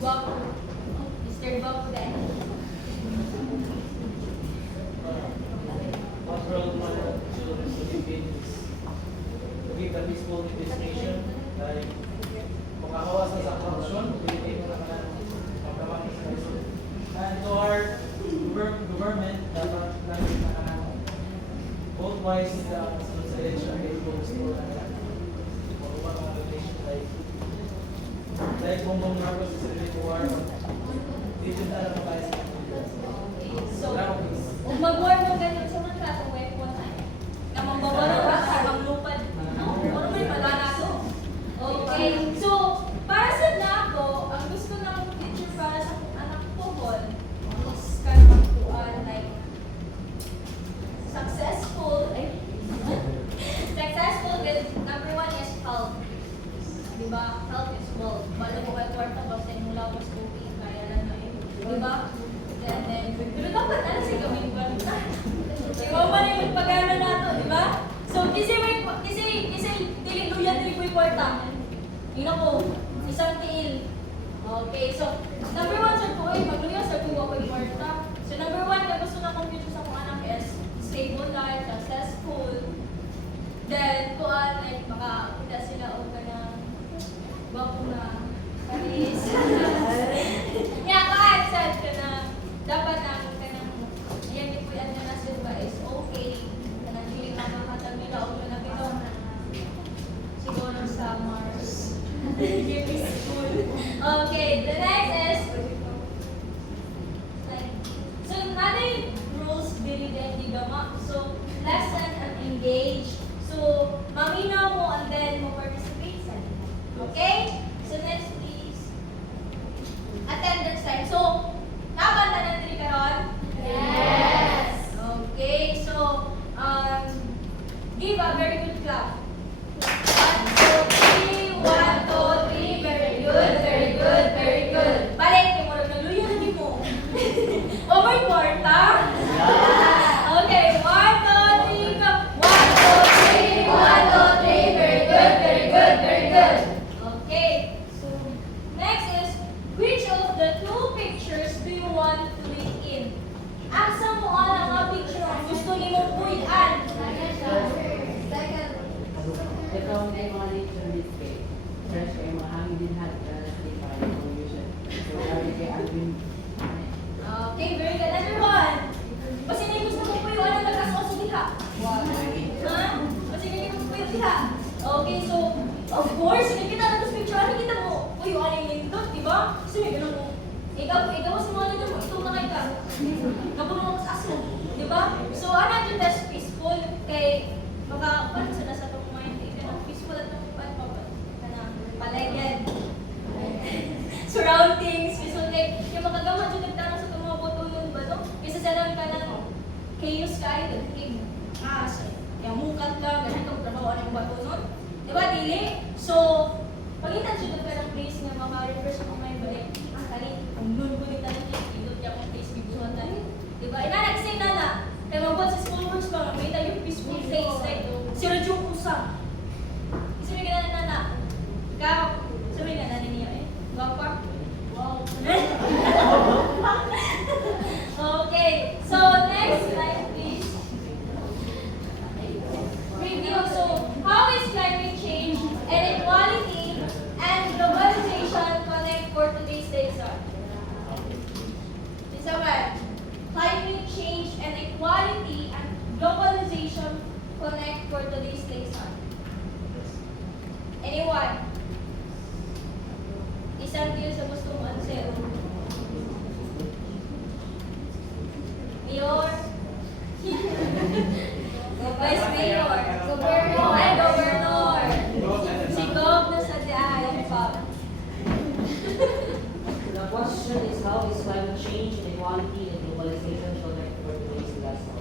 Guapo. Mr. Guapo din. What role model to the Philippines to give the peaceful administration, like makahawas na sa korupsyon, pwede mo naman magkawangis sa result. And to our government, dapat lagi na both wise sa election ay gusto na mga regulation like Bongbong Marcos is ready to war. Dito na lang tayo sa So, kung mag-war mo ganyan sa mga katong weapon ay, na mambawala ka sa panglupad. No? Ano may pala na to? Okay. So, para sa nako, ang gusto ng future para sa anak ko is karang tuan like successful with number one is health. Diba? Health is wealth. Balo ko kay kwarta ba sa mula mas cooking kaya lang na yun. Diba? Then, pero dapat na sa gawin ba? Iwa man yung pagana nato, diba? So, kasi dili luya dili ko kwarta. Yun ako, isang tiil. Okay, so, number one sa ko ay magluya sa kuha ko kwarta. So, number one, kaya gusto na kong future sa kong anak is stable life, successful. Then, kuan, like, makakita sila o kanang bago na panis. Yeah, kuan, sad ka na. Dapat na, kanang, yan yung kuyan na nasa ba is okay. Kanang, hindi ka makatag nila o na ito. Siguro sa Mars. Giving school. Okay, the next is, like, so, natin rules, dili din, di gama. So, lesson and engage. So, maminaw mo and then mo participate sa nila. Okay? So, next please. Attendance time. So, nakabanta na dili karon? Yes! Okay, so, give a very good clap. 1, 2, 3, 1, 2, 3, very good, very good, very good. Balik, yung mo rin, naluya na di mo. Over kwarta? Okay, 1, 2, 3, go. 1, 2, 3, very good, very good, very good. Okay, so next is, which of the two pictures do you want to read in? Asa mo ang mga picture ang gusto ni mong puyan? Second. Ito ang mga nature display. Fresh kayo mga hangin din hat na sa pollution. So, sabi kay Alvin. Okay, very good. Number one. Kasi may gusto mong puyuan ang nagkasok sa diha. Ha? Kasi may gusto mong puyuan diha. Okay, so, of course, hindi kita na picture, ano kita mo? Puyuan yung lindot, di ba? Kasi may ganun mo. Ikaw sa mga lindot mo, itong na kayo ka. Kapuno mo sa aso, di ba? So, ano yung best peaceful kay paano sila sa itong mind? Peaceful at itong paligid. Surroundings, peaceful kay yung makagawa dyan nagtanong sa itong mga botulon ba ito? Kasi sa lang ka ng chaos kayo, yung mukat lang, ganyan kang trabaho ng botulon. Di ba, dili? So, pagitan siya ka ng place nga maka-refresh mo may balik. Kani, ang nun ko nito ng ilot niya kung place bibuhan tayo. Di ba? Ina, nagsing na na. Kaya mabot sa small works pa, may tayo peaceful place. Like, si Radyo Kusa. Kasi may ganaan na na. Ikaw, sabi nga na niya eh. Gawpa? Wow. Okay, so next slide please. Review. So, how is climate change, inequality, and globalization connect for today's lesson? Isa ba? Climate change, inequality, and globalization connect for today's lesson. Anyone? Isang tiyo sa gusto mo answer. Mayor? Vice Mayor? Governor? Ay, Governor! Si Gov na sa diyan pa. The question is, how is climate change, inequality, and globalization connect for today's lesson?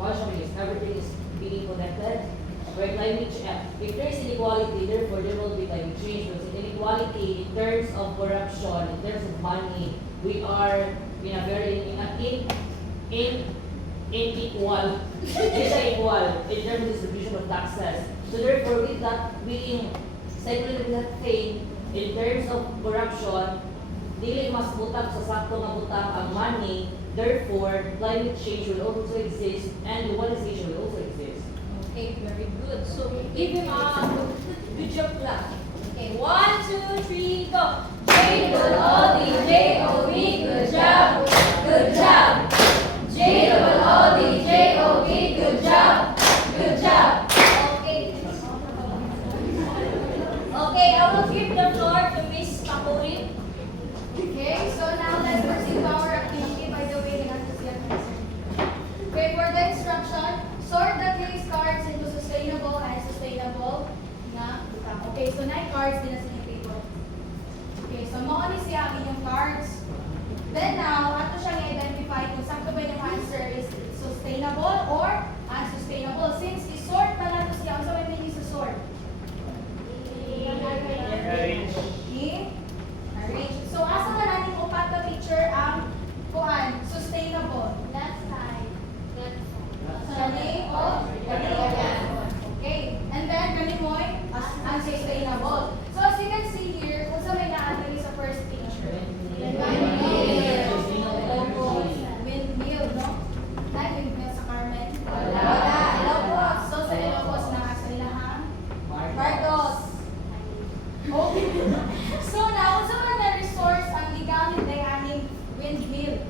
Question is, everything is being connected. Where climate change, if there is inequality, therefore there will be climate change. But inequality in terms of corruption, in terms of money, we are in a very unequal, equal in terms of distribution of taxes. So therefore, with that being segregated that thing in terms of corruption, dili mas butang sa sakto nga butang ang money, therefore climate change will also exist and globalization will also exist. Okay, very good. So, give him a good job clap. Okay, 1, 2, 3, go. J-O-O-D, J-O-B, good job. Good job. J-O-O-D, J-O-B, good job. Good job. Okay. Okay, I will give the floor to Miss Pakurin. Okay, so now let's proceed to our activity. By the way, okay, for the instruction, sort the case cards into sustainable and sustainable na butang. Okay, so 9 cards din na sa inyong paper. Okay, so mo ni siya ang inyong cards. Then now, ato siyang i-identify kung sakto ba yung answer is sustainable or unsustainable. Since i-sort pa nato siya, ang sa may meaning sa sort? Arrange. Arrange. So, asa na natin upat na picture ang kuan sustainable? Left side. Gani o gani. Okay. And then, gani mo as unsustainable. So, as you can see here, kung sa may naatali sa first picture. Windmill, no? Windmill sa Carmen? Wala. Ilocos. So, sa Ilocos na asa nila ha? Bardos. Okay. So now, sa mga resource ang gigamit ay aning windmill.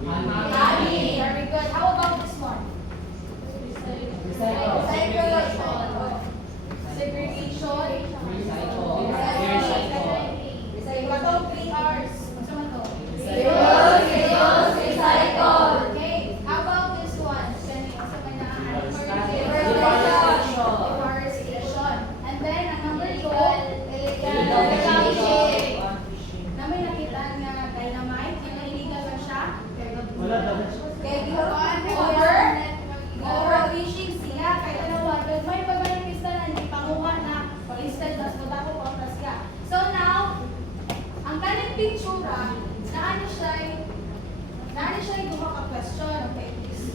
Gani. Very good. How about this one? Segregation. What about 3 R's? Ano man to? Okay. How about this one? Sa mga deforestation. And then, ang number 2, namin nakita nga dynamite, yung illegal ba siya? Wala dapat. Kaya ginawan overfishing siya. Kaya tanawa, may pagmanipista na hindi panguha na instead das mo dapat kontra siya. So now, ang kaning pictura, naano siya yung gumawa ka question. Okay, please.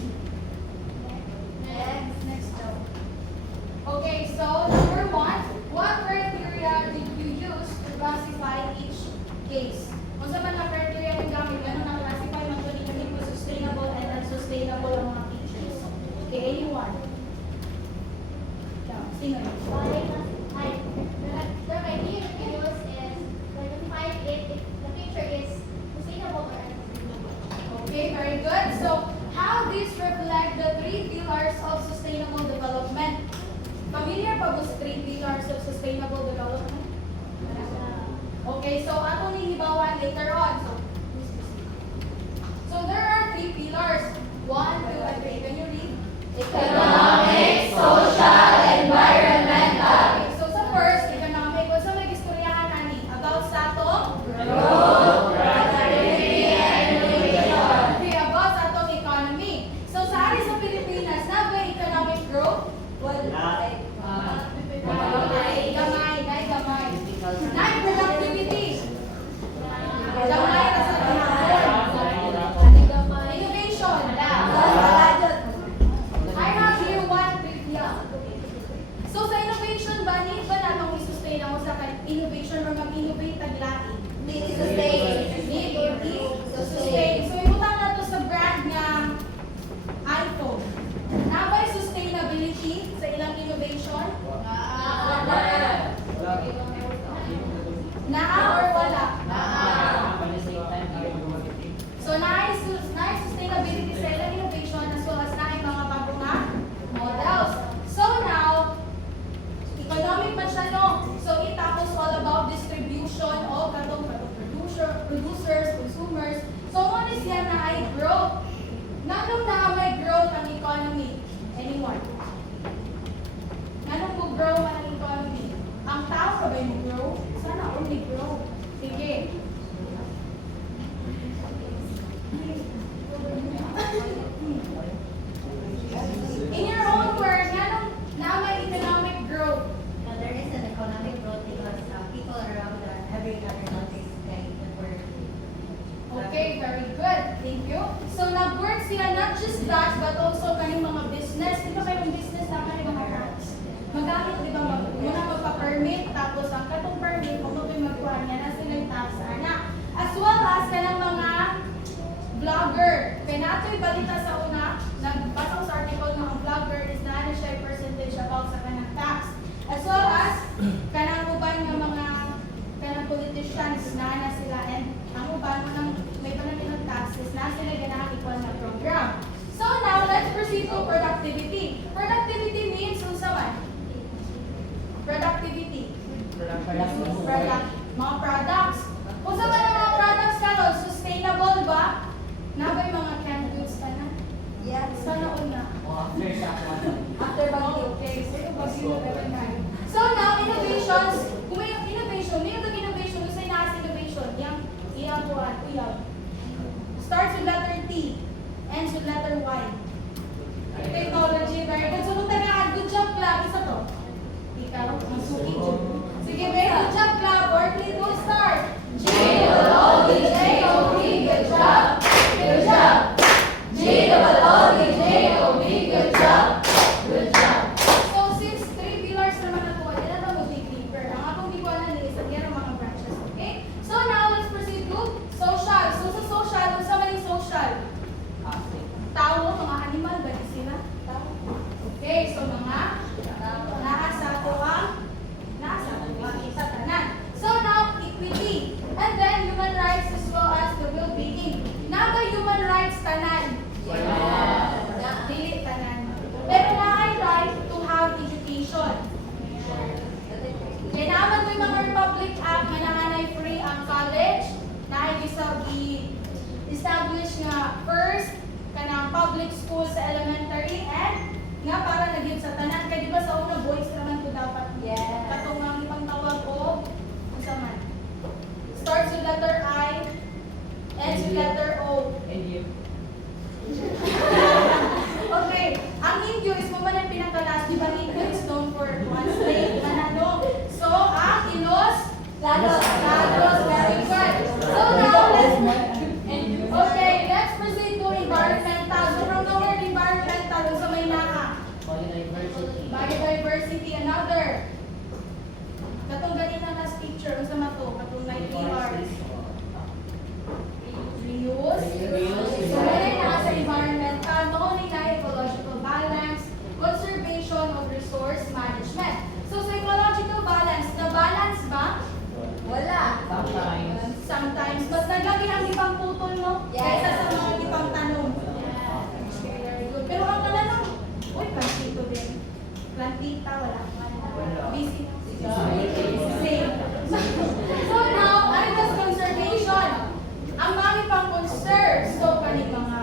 Next job. Okay, so number 1, what criteria did you use to classify each case? Kung sa man na criteria yung gamit, ganun ang classify man ito dito po sustainable and unsustainable ang mga features. Okay, anyone? Yeah, sino yun? Okay, very good. So, how these reflect the 3 pillars of sustainable development? Familiar pa mo sa 3 pillars of sustainable development? Okay, so ako ni hibawan later on. So there are 3 pillars. 1, 2, and 3. Can you read? Economic, social, environmental. Okay, so sa first, economic. Kung sa may istoryahan ani, about sa to? Growth, productivity, and innovation. Okay, about sa atong economy. So sa ari sa Pilipinas, na ba economic growth? Gamay. Nine productivity. Gamay na sa innovation. I have here 1 trivia. So sa innovation ba, need ba natong i-sustain ang usa ka innovation or mag-innovate taglaki? Need to sustain. Need to sustain. So ibutang na to sa brand nga iPhone. Nabay sustainability sa ilang innovation? Naa or wala? So nice sustainability sa ilang innovation as well as na mga bagong nga models. So now, economic man siya no. So itapos all about distribution of katong producers, consumers. So mo ni siya na ay growth. Nanong na may growth ang economy? Anyone? Nanong po grow ang economy? Ang tao ka ba yung grow? Sana only grow. Sige. In your own words, nanong na may economic growth? There is an economic growth because people around every other country can work. Okay, very good. Thank you. So nag-work sila not just that, but also kanyang mga business. Di ba kayong business na kanyang mga brands? Magamit, di ba, muna magpa-permit, tapos ang katong permit, kung ito yung magkuhan niya na sila yung tax, ana. As well vlogger. Kaya nato'y balita sa una, nagbasa ko sa article nga ang vlogger is na siya percentage about sa kanang tax. As well as, kanang uban nga mga kanang politicians na sila and ang uban mo ng may panangin ng taxes na sila ganahan equal na program. So now, let's proceed to productivity. Productivity means unsa man? Productivity. Mga products. Kung sa mga products karon, sustainable ba? Na ba yung mga canned goods ka na? Yes. Sana una. After bagyo. Okay, so yung bagyo na. So now, innovations. Kung may innovation, may yung innovation, kung sa'yo na innovation, yung buwan, uyaw. Starts with letter T, ends with letter Y. Technology, very good. So, kung tagaan, good job, club. Isa to. Ikaw, masuki. Sige, very good job, club. Or please, go start. G-O-O-D-J-O-B, good job. Good job. G-O-O-D-J-O-B, good job. Good job. So, since 3 pillars naman na po, yan na ito mag-dig deeper. Ang akong di ko alam is, again, ang mga branches, okay? So, now, let's proceed to social. So, sa social, kung sa maling social, tao, mga animal, ba sila? Tao. Okay, so mga nasa ko isa tanan. So now, equity. And then, human rights as well as the well-being. Naga human rights tanan. Dili tanan. Pero na ay right to have education. Kaya naman ko yung mga Republic Act na nanganay free ang college na ay establish nga first kanang public school sa elementary and nga para naging sa tanan kay di ba sa una boys naman ko dapat katong ang ipang tawag o unsa man starts with letter I ends with letter O. And you? Okay, ang Indio is mo man ang pinakalas, di ba Indio is known for one slave, manano. So, ang Ilos, Lagos, very good. So now, okay, let's proceed to environmental. So from the word environmental, so may naka. Biodiversity. Biodiversity, another. Katong ganito na last picture, unsa man to? Katong may PRs. Reuse. So may naka sa environmental, no na ecological balance, conservation of resource management. So sa ecological balance, na balance ba? Wala. Sometimes. Sometimes, mas naglagi ang ipang putol mo kaysa sa mga ipang tanong. Very good. Pero ang tanong, uy, plantito din. Plantita, wala. Busy. Same. So now, ano is conservation? Ang mga ipang conserve, so kaning mga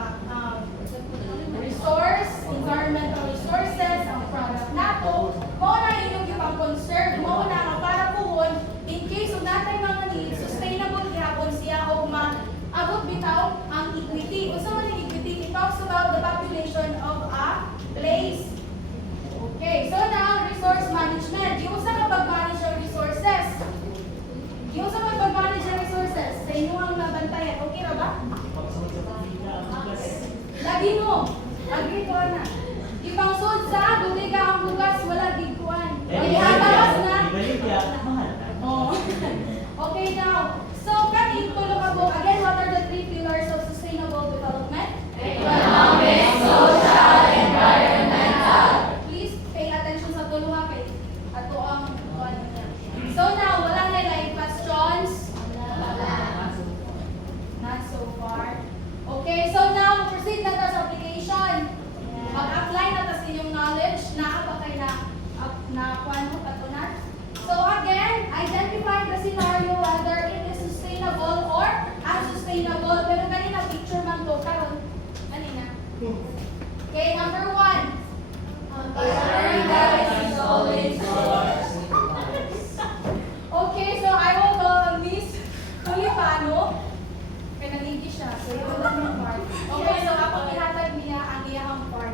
resource, environmental resources, ang product nato, mauna inyong ipang conserve, mauna nga para puhon, in case of natay mga needs, sustainable gihapon siya o maabot bitaw ang equity. Unsa man ang equity? It talks about the population of a place. Okay, so now resource management. Yung sa pag-manage ang resources. Yung sa pag-manage ang resources, sa inyo ang nabantayan. Okay ra ba? Lagi mo. Agree ko na. Ibang sud sa dugay ka ang bugas wala gikuan. Ihabawas na. Oh. Okay now. So kani tulong ako again what are the 3 pillars of sustainable development? Economic, social, environmental. Please pay attention sa tulong ha kay ato ang kuan niya. So now wala na like questions? Not so far. Okay, so now proceed na ta sa application. Mag-apply na ta sa inyong knowledge na pa kay na kuan mo katunan. So again, identify the scenario whether it is sustainable or unsustainable. Pero kanina picture man to karon kanina. Okay, number 1. Okay, so I will call Miss Tulipano. Kaya nagigi siya. So yun lang yung part. Okay, so ako ihatag niya ang iyang part.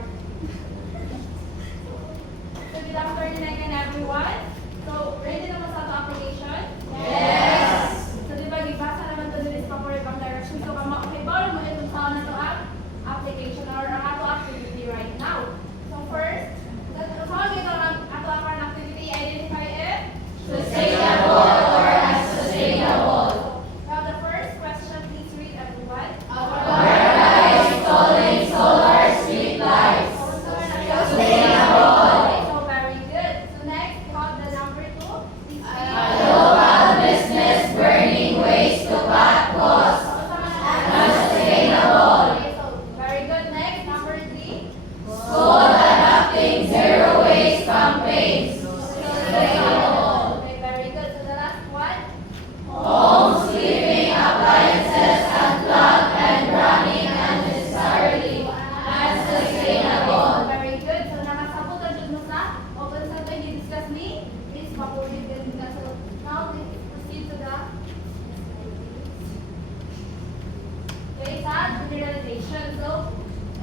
So good afternoon again everyone. So, ready na mo sa ito application? Yes! So, di ba, ibasa naman ito nila sa for ibang direction. So, kung makakibawal mo itong sa ito ang application or ang ato activity right now. So, first, liberalization. So,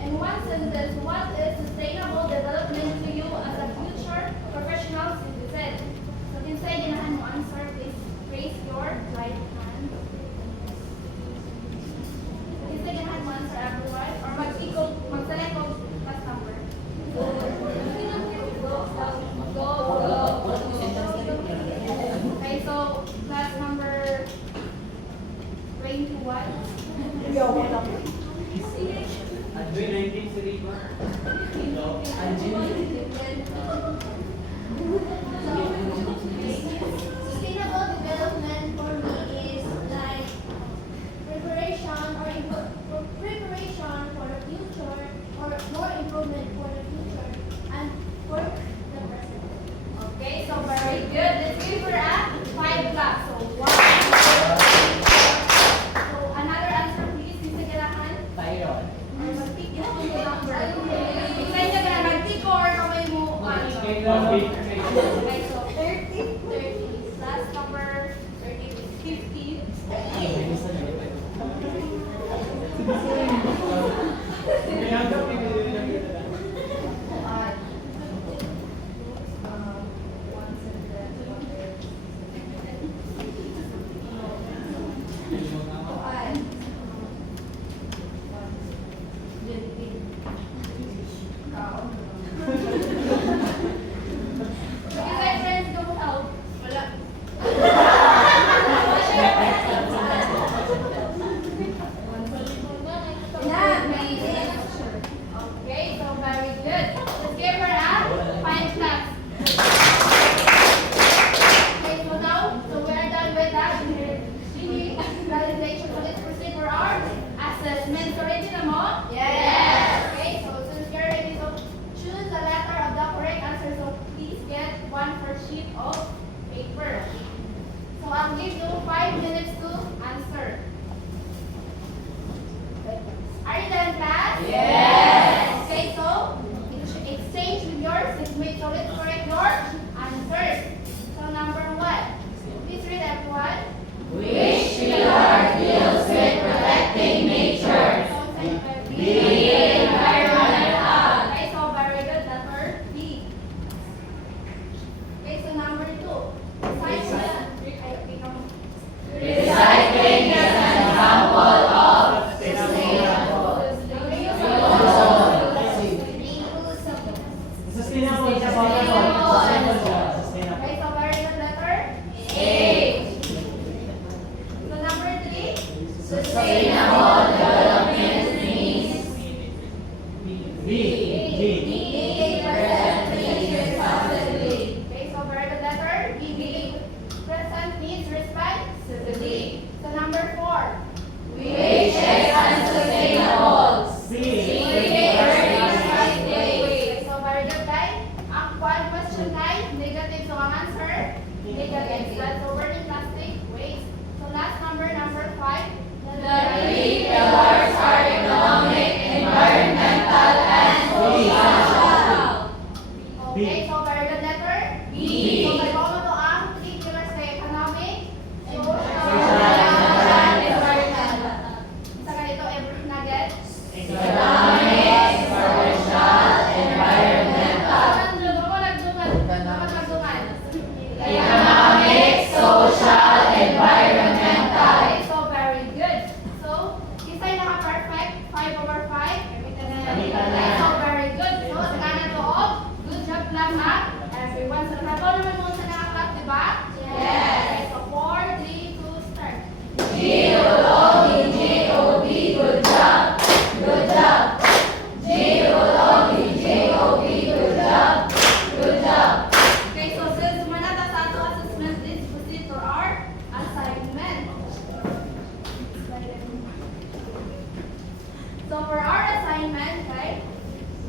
in one sentence, what is sustainable development to you as a future professional citizen? So, kinsay ganahan mo answer, please raise your right hand. Kinsay ganahan mo answer, everyone? Or mag-select of class number. Go. Okay, so class number 21. Andrew 19 si Riva. No, Sustainable development for me is like preparation for the future or more improvement for the future and for the present. Okay, so very good. Let's give her a 5 clap. So 1, 2, 3. So another answer please, Mr. Galahan. Thyroid. Or mag-pick yung number. Ikay niya na mag-pick or kamay mo. Okay. Okay, so 30. Last number 30 is 50. Okay, friends, go help. Wala. Okay, so very good. Let's give her a 5 claps. Okay, so now, so we're done with that. Realization. So let's proceed for our assessment. So ready na mo? Yes. Okay, so since you're ready, so choose the letter of the correct answer. So please get one per sheet of paper. So I'll give you 5 minutes to answer. Are you done, class? Yes. Okay, so exchange with your seatmate. So let's correct your answers. So number 1. Please read everyone. Which pillar deals with protecting nature? Be environmental. Okay, so very good. Letter B. Okay, so number 2. Recycling is an example of Sustainable. Okay, so very good. Letter A. So number 3. sustainable development means Okay, so very good letter B. Present needs responsibly. So number 4. which is unsustainable. Okay, so very good guys. Ang one question guys, negative. So ang answer, negative. That's over in plastic waste. So last number 5. The 3 pillars are economic, environmental, and social. Okay, so very good letter B. So may mo to ang 3 pillars kay economic, social, and environmental. Sa ganito, every nugget. Economic, social, environmental. Economic, social, environmental. Okay, so very good. So, kisay naka-perfect, 5/5. Okay, so very good. So, kanan to off. Good job lang ha, everyone. So, nakato naman mo sa nakaklap, di ba? Yes. Okay, so 4, 3, 2, start. G-O-O-D, G-O-D, good job. Good job. G-O-O-D, G-O-D, good job. Good job. Okay, so since manata sa ato assessment, let's proceed to our assignment. So for our assignment, right,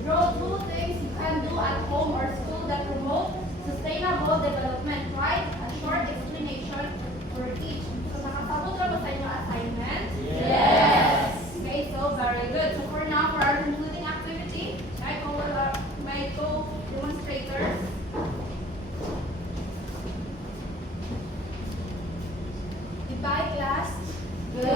draw 2 things you can do at home or school that promote sustainable development. Write a short explanation for each. So nakasabot na ba sa inyo assignment? Yes. Okay, so very good. So for now, for our concluding activity, may co-demonstrators. Goodbye, class. Good